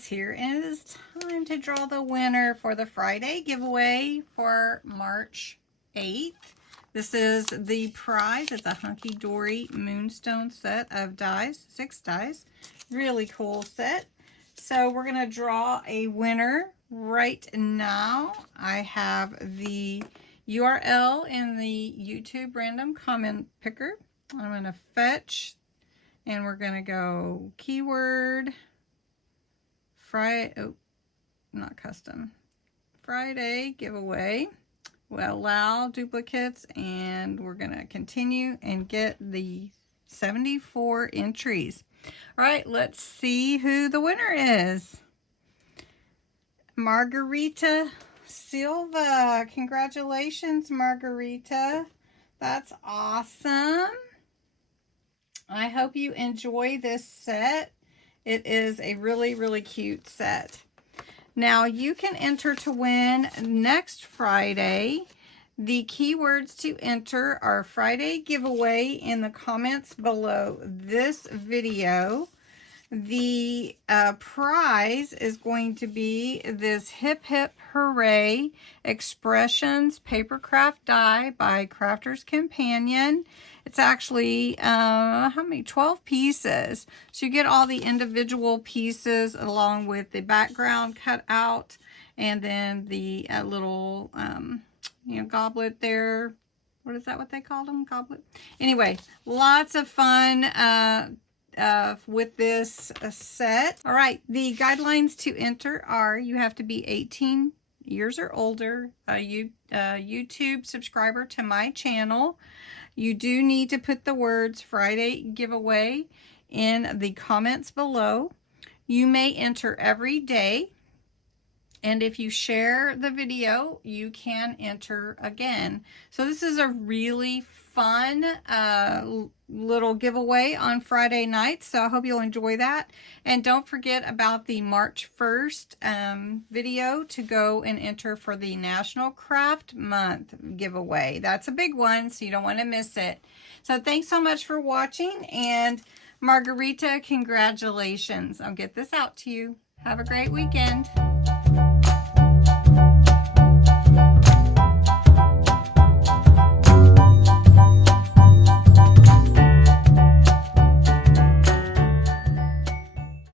is here, and it is time to draw the winner for the Friday giveaway for March 8th. This is the prize. It's a Hunky Dory Moonstone set of dies, 6 dies. Really cool set. So we're going to draw a winner right now. I have the URL in the YouTube random comment picker. I'm going to fetch, and we're going to go keyword Friday, oh, not custom, Friday giveaway. We'll allow duplicates, and we're going to continue and get the 74 entries. All right, let's see who the winner is. Margarita Silva. Congratulations, Margarita. That's awesome. I hope you enjoy this set. It is a really, really cute set. Now, you can enter to win next Friday. The keywords to enter are Friday giveaway in the comments below this video. The prize is going to be this Hip Hip Hooray Expressions Papercraft die by Crafter's Companion. It's actually, how many? 12 pieces. So you get all the individual pieces along with the background cut out, and then the little, goblet there. What is that what they called them? Goblet? Anyway, lots of fun with this set. All right, the guidelines to enter are you have to be 18 years or older, a YouTube subscriber to my channel. You do need to put the words Friday giveaway in the comments below. You may enter every day, and if you share the video, you can enter again. So this is a really fun little giveaway on Friday night, so I hope you'll enjoy that. And don't forget about the March 1st video to go and enter for the National Craft Month giveaway. That's a big one, so you don't want to miss it. So thanks so much for watching, and Margarita, congratulations. I'll get this out to you. Have a great weekend.